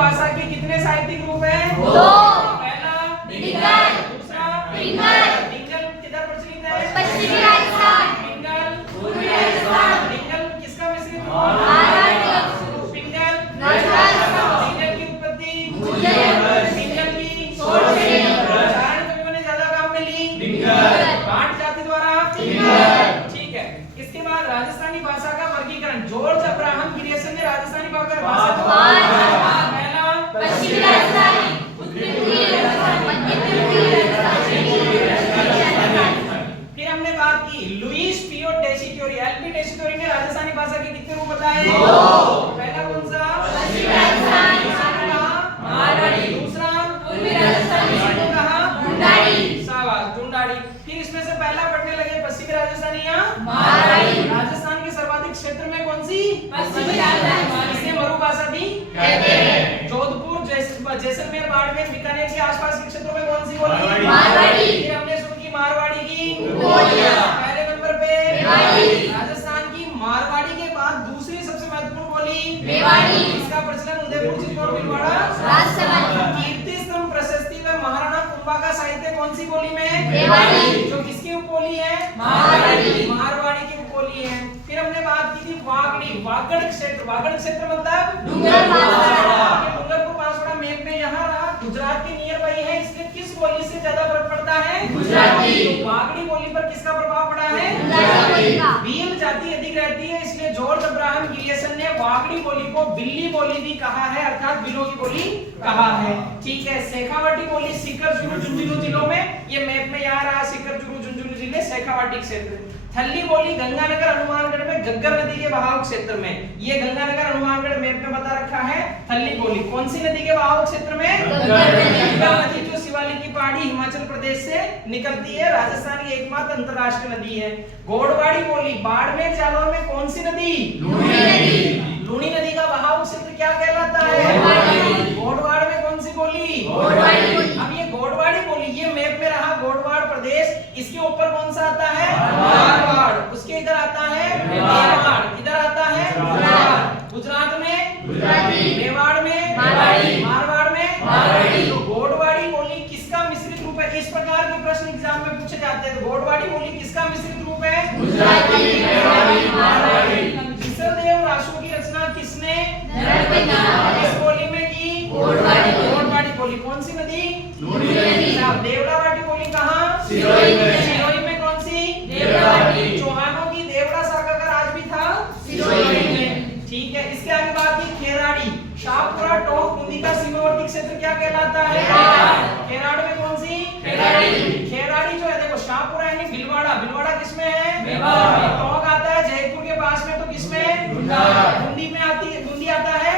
भाषा के कितने साहित्यिक रूप हैं? दो। पहला पिंगल, दूसरा पिंगल। पिंगल किधर प्रचलित है? पश्चिमी राजस्थान, पिंगल पूर्वी राजस्थान, पिंगल किसका मिश्रित रूप? महाराष्ट्र, पिंगल महाराष्ट्र, पिंगल की उत्पत्ति उज्जैन, पिंगल की सोलहवीं, उच्चारण कवियों ने ज्यादा काम में ली पाठ जाति द्वारा ठीक है। इसके बाद राजस्थानी भाषा का वर्गीकरण जॉर्ज अब्राहम गिरियसन ने राजस्थानी भाषा का पहला पश्चिमी राजस्थानी, उत्तरी राजस्थान, मध्य राजस्थान। फिर हमने बात की लुईस पियो टेसिटोरी, एलपी टेसिटोरी ने राजस्थानी भाषा के कितने रूप बताए? पहला कौन सा? पश्चिमी राजस्थान, मारवाड़ी। दूसरा पूर्वी राजस्थान, इसको कहा ढूंढाड़ी। शाबाश ढूंढाड़ी। फिर इसमें से पहला पढ़ने लगे पश्चिमी राजस्थानी या मारवाड़ी। राजस्थान के सर्वाधिक क्षेत्र में कौन सी? पश्चिमी राजस्थान, इसे मरु भाषा भी कहते हैं। जोधपुर जैसलमेर बाड़मेर बीकानेर के आसपास के क्षेत्रों में कौन सी बोली? मारवाड़ी। फिर हमने सुनी मारवाड़ी की बोलियां। पहले नंबर पे मेवाड़ी। राजस्थान की मारवाड़ी के बाद दूसरी सबसे महत्वपूर्ण बोली मेवाड़ी। इसका प्रचलन उदयपुर चित्तौड़ भीलवाड़ा राजसमंद, कीर्ति स्तंभ प्रशस्ति व महाराणा कुंभा का साहित्य कौन सी बोली में? मेवाड़ी। जो किसकी उपबोली है? मारवाड़ी। मारवाड़ी की उपबोली है। फिर हमने बात की थी वागड़ी, वागड़ क्षेत्र मतलब डूंगर बांसवाड़ा। डूंगरपुर बांसवाड़ा मैप में यहाँ रहा, गुजरात के नियर बाई है, इसलिए किस बोली से ज्यादा फर्क पड़ता है? गुजराती। तो वागड़ी बोली पर किसका प्रभाव पड़ा है? गुजराती का। भील जाति अधिक रहती है, इसलिए जॉर्ज अब्राहम गिरियसन ने वागड़ी बोली को बिल्ली बोली भी कहा है, अर्थात बिलों की बोली कहा है। ठीक है। शेखावाटी बोली सीकर चूरू झुंझुनू जिलों में, ये मैप में यहाँ रहा, सीकर चूरू झुंझुनू जिले शेखावाटी क्षेत्र। थल्ली बोली गंगानगर हनुमानगढ़ में गग्गर नदी के बहाव क्षेत्र में, ये गंगानगर हनुमानगढ़ मैप में बता रखा है। थल्ली बोली कौन सी नदी के बहाव क्षेत्र में? गंगा नदी, जो शिवालिक की पहाड़ी हिमाचल प्रदेश से निकलती है, राजस्थान की एकमात्र अंतरराष्ट्रीय नदी है। घोड़वाड़ी बोली बाड़मेर जालौर में कौन सी नदी? लूनी नदी का बहाव क्षेत्र क्या कहलाता है? घोड़वाड़ में कौन सी बोली? अब ये घोड़वाड़ी बोली, ये मैप में रहा घोड़वाड़ प्रदेश, इसके ऊपर कौन सा आता है? मारवाड़। उसके इधर आता है मेवाड़, इधर आता है गुजरात में मेवाड़ में मारवाड़ में तो घोड़वाड़ी बोली किसका मिश्रित रूप है? इस प्रकार के प्रश्न एग्जाम में पूछे जाते हैं। तो घोड़वाड़ी बोली किसका मिश्रित रूप है? विसरदेव रासो की रचना किसने इस बोली में की? घोड़वाड़ी बोली। कौन सी नदी? देवलावाटी बोली कहाँ? सिरोही में। कौन सी? चौहानों की देवड़ा शाखा का राज भी था सिरोही में। ठीक है। इसके आगे बात की खेराड़ी, शाहपुरा टोंक बूंदी का सीमावर्ती क्षेत्र क्या कहलाता है? खेराड़ में कौन सी? खेराड़ी जो है देखो, शाहपुरा यानी भीलवाड़ा, भीलवाड़ा किसमें है? टोंक आता है जयपुर के पास में, तो किसमें? बूंदी में आती है, बूंदी आता है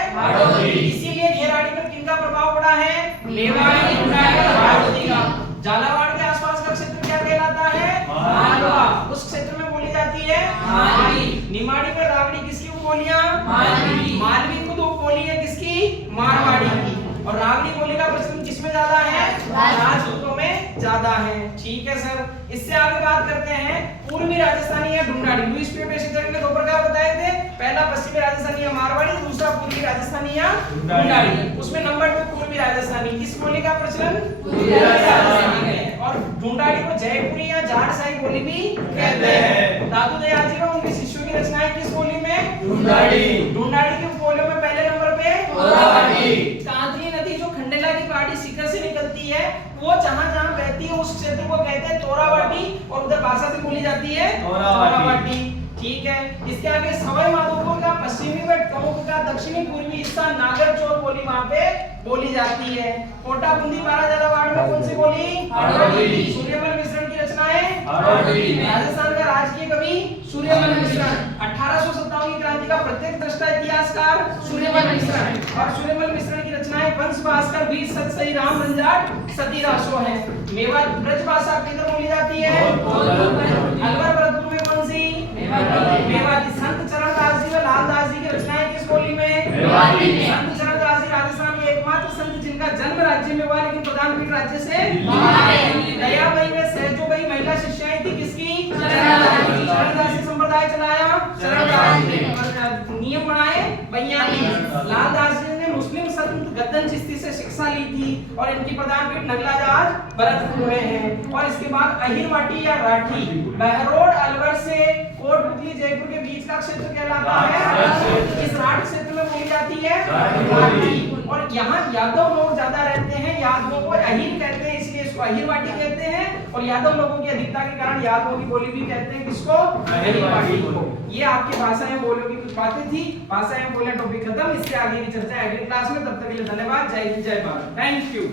इसीलिए खेराड़ी पर किनका प्रभाव पड़ा है? मेवाड़ी का। झालावाड़ के आसपास का क्षेत्र क्या कहलाता है? मालवा। उस क्षेत्र में बोली जाती है निमाड़ी में रावड़ी किसकी उपबोलियां? मालवी खुद उपबोली है किसकी? मारवाड़ी की। और रावड़ी बोली का प्रचलन किसमें ज्यादा है? राजपूतों में ज्यादा है। ठीक है सर। इससे आगे बात करते हैं पूर्वी राजस्थानी या ढूंढाड़ी। लुईस पियो टेसिटोरी ने दो प्रकार बताए थे, पहला पश्चिमी राजस्थानी या मारवाड़ी, दूसरा पूर्वी राजस्थानी या ढूंढाड़ी। उसमें नंबर 2 पूर्वी राजस्थानी। किस बोली का प्रचलन? पूर्वी राजस्थानी है। और ढूंढाड़ी को जयपुरी या जाड़साई बोली भी कहते हैं। दादू दयाल जी और उनके शिष्यों की रचनाएं किस बोली में? ढूंढाड़ी की बोलियों में पहले नंबर पे कांतली नदी जो खंडेला की पहाड़ी शिखर से निकलती है, वो जहां-जहां बहती है उस क्षेत्र को कहते हैं तोरावाटी, और उधर भाषा से बोली जाती है तोरावाटी। ठीक है। इसके आगे सवाई माधोपुर का पश्चिमी व टोंक का दक्षिणी पूर्वी हिस्सा नागरचौर बोली वहां पे बोली जाती है। कोटा बूंदी बारा झालावाड़ में कौन सी बोली? सूर्यमल मिश्रण की रचनाएं राजस्थान का राजकीय कवि सूर्यमल मिश्रण। 1857 की क्रांति का प्रत्येक दृष्टा इतिहासकार सूर्यमल मिश्रण। और सूर्यमल मिश्रण की रचनाएं वंश भास्कर, वीर सतसई, राम रंजाट, सती रासो है। मेवात ब्रज भाषा किधर बोली जाती है? अलवर भरतपुर में कौन सी? मेवाती। संत चरणदास जी व लालदास जी की रचनाएं किस बोली में? संत चरणदास जी राजस्थान के एकमात्र संत जिनका जन्म राज्य में हुआ, लेकिन प्रधानपीठ राज्य से दयाबाई में सहजोबाई महिला शिष्याएं थी किसकी? चरणदासी संप्रदाय चलाया चरणदास जी ने, नियम बनाए बयानी। लालदास जी ने मुस्लिम संत गद्दन ली थी और इनकी प्रधान पीठ नगला जहाज भरतपुर में है। और इसके बाद अहिरवाटी या राठी बहरोड अलवर से कोटपुतली जयपुर के बीच का क्षेत्र कहलाता है। इस राठ क्षेत्र में बोली जाती है राठी। और यहाँ यादव लोग ज्यादा रहते हैं, यादवों को अहिर कहते हैं, इसलिए इसको अहिरवाटी कहते हैं। और यादव लोगों की अधिकता के कारण यादवों की बोली भी कहते हैं किसको, अहिरवाटी को। ये आपकी भाषाएं बोलियों की कुछ बातें थी, भाषाएं बोले टॉपिक खत्म। इससे आगे की चर्चा अगली क्लास में, तब तक के लिए धन्यवाद। जय हिंद जय भारत, थैंक यू।